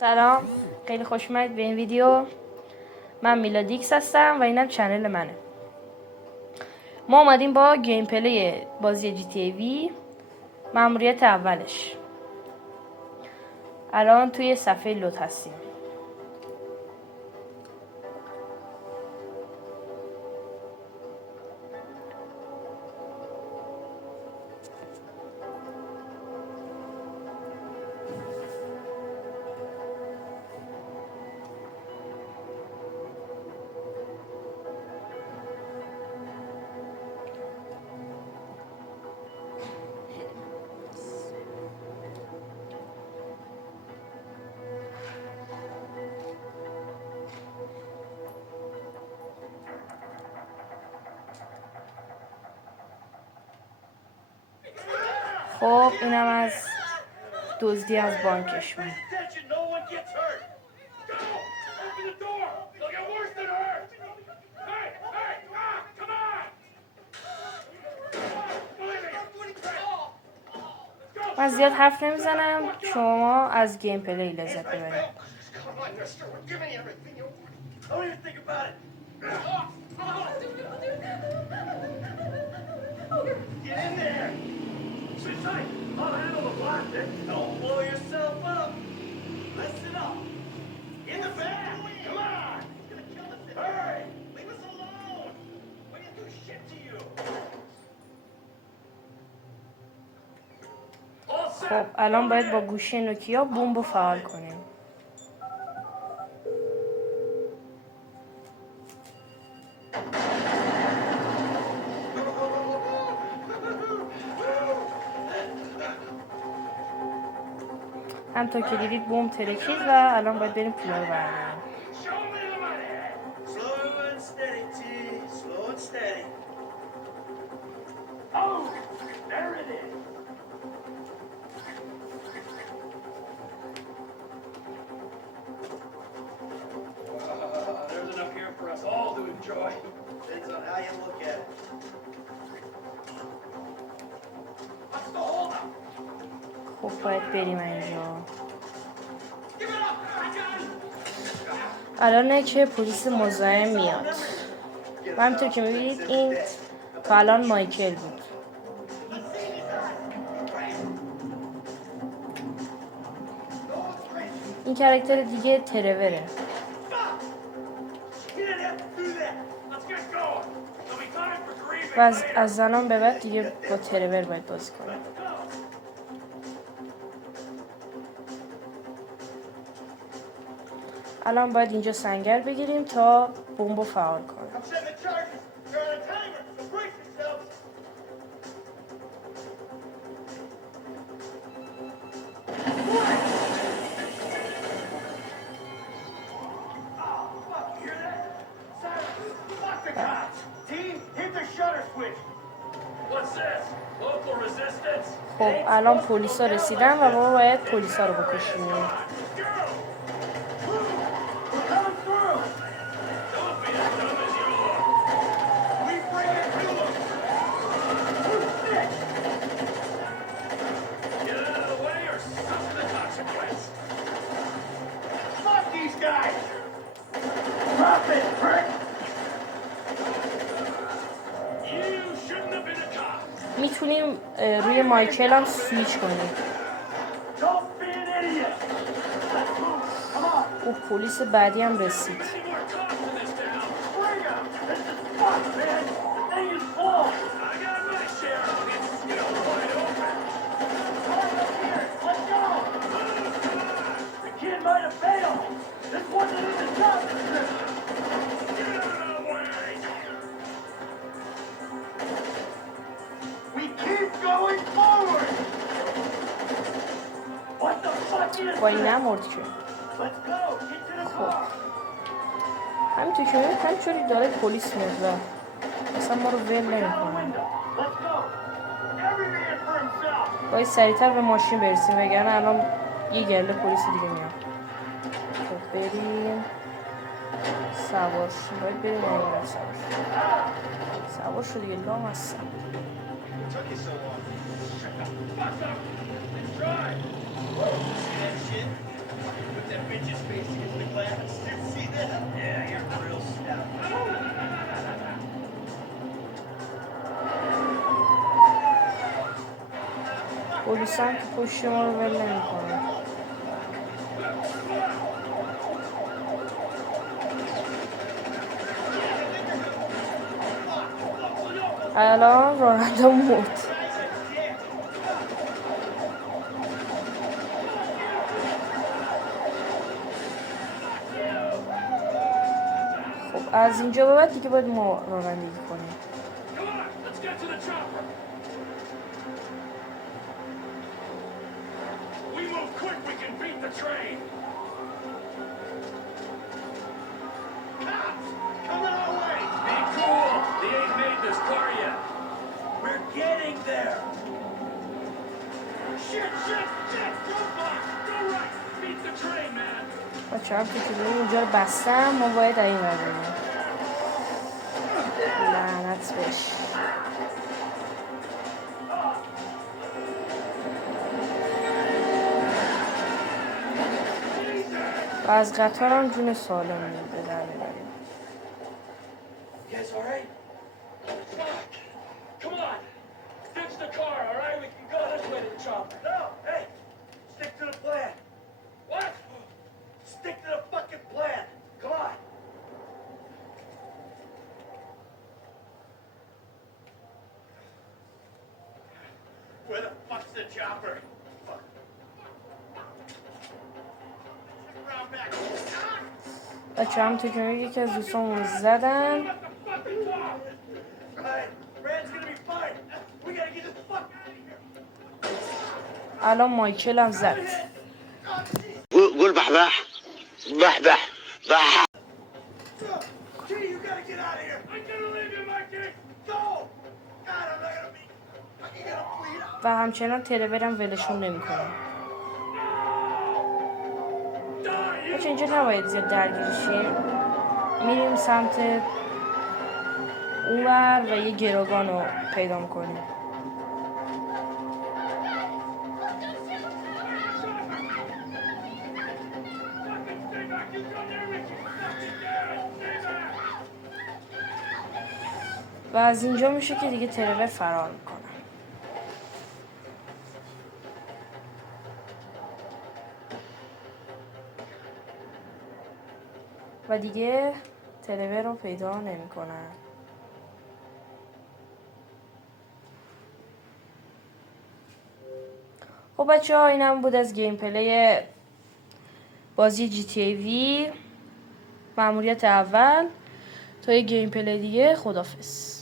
سلام، خیلی خوش اومدید به این ویدیو. من میلادیکس هستم و اینم چنل منه. ما اومدیم با گیم پلی بازی جی تی ای وی مأموریت اولش. الان توی صفحه لود هستیم. خب اینم از دزدی از بانکشون. من زیاد حرف نمیزنم، شما از گیم پلی لذت ببرید. Get in there! Sit tight! I'll handle the plastic! Don't blow yourself up! Listen up! In the back! Come on! He's gonna kill us! Hurry! Leave us alone! We didn't do shit to you! All set! خب الان باید با گوشی نوکیا بمب فعال کنیم. همطور که دیدید بمب ترکید و الان باید بریم پولا رو برداریم. Show me the money! Slow and steady, T. Slow and steady. Oh! There it is! There's enough here for us all to enjoy. Depends on how you look at it. What's the holdup? خب باید بریم اینجا. Give it up! I got it! الانه که پلیس مزاحم میاد و همینطور که میبینید این تا الان مایکل بود. این کرکتر دیگه تروره You didn't have to do that. Let's get going. There'll be time for grieving و later. از زنان به بعد دیگه با ترور باید بازی کنه. الان باید اینجا سنگر بگیریم تا بمب فعال کنیم. I'm setting the charges. You're on a timer, so brace yourselves. Oh, fuck, you hear that? Silence. Fuck the cops. Team, hit the shutter switch. What's this? Local resistance? خب الان پلیسا رسیدن و ما باید پلیسا رو بکشیم. Let's go. We're coming through. Don't be as dumb as you look. We bring it to them. Get out of the way or suffer the consequence. Fuck these guys. Drop it, prick. You shouldn't have been a cop. میتونیم روی مایکل هم سویچ کنیم. Don't be an idiot. Let's move. Come on. خب پلیس بعدی هم رسید. Any more cops in this town? Bring 'em. This is fun, man. The thing is full. I got my share. I'll get still wide open. Come on up here. Let's go. The kid might have failed. This wasn't in the job description. Get out of the way. We keep going forward. What the fuck is با این this? نمرد که. Let's go. Get to the car. همینطور که میبینید همینطوری داره پلیس میاد و اصلا ما رو ول Out the نمیکنه. window. Let's go. Every man for himself. باید سریعتر به ماشین برسیم وگرنه الان یه گله پلیس دیگه میاد. خب بریم سوار شیم. باید بریم اینجا سوار شیم. سوار شو دیگه لام هستم. Took you so long. Shut the fuck up. Let's drive. See that shit? Put that bitch Pinch his face against the glass. See that? Yeah, you're real stout. پلیسا که پشت ما رو ول نمی‌کنن. الان راننده مرد. خب از اینجا به بعد دیگه باید ما رانندگی کنیم. Come on, let's get to the chopper. We move quick, we can beat the train. Cops, coming our way. Be cool. They ain't made this car yet. We're getting there. Shit, shit, shit. Go back. Go right. Beat the train, man. بچه هم که کلیم اونجا رو بستم، ما باید این ور بریم. لعنت بهش. و از قطار هم جون سالم به در میبریم. You guys all right? Come on. Ditch the car, all right? We can go this way to the chopper. No, hey. Stick to the plan. What? Stick to the fucking plan. Come on. Where the fuck's the chopper? Fuck. Round back. بچه هم تو که میگه یکی از دوستان زدن. Right. Brad's gonna be fine. We gotta get this fuck out of here. الان مایکل هم زد. قول بحبح بحبح بح Gee, you gotta get out of here. I'm gonna leave you, Mikey. Go. God, I'm not gonna be fucking gonna bleed out. و همچنان ترورم ولشون نمیکنه. بچه اینجا نباید زیاد درگیر شیم. میریم سمت اونور و یه گروگان رو پیدا میکنیم. Fucking stay back. You go near me. Fucking down. Stay back. و از اینجا میشه که دیگه ترور فرار میکنه. و دیگه ترور رو پیدا نمیکنن. خب بچه ها اینم بود از گیم پلی بازی جی تی ای وی مأموریت اول. تا یه گیم پلی دیگه، خداحافظ.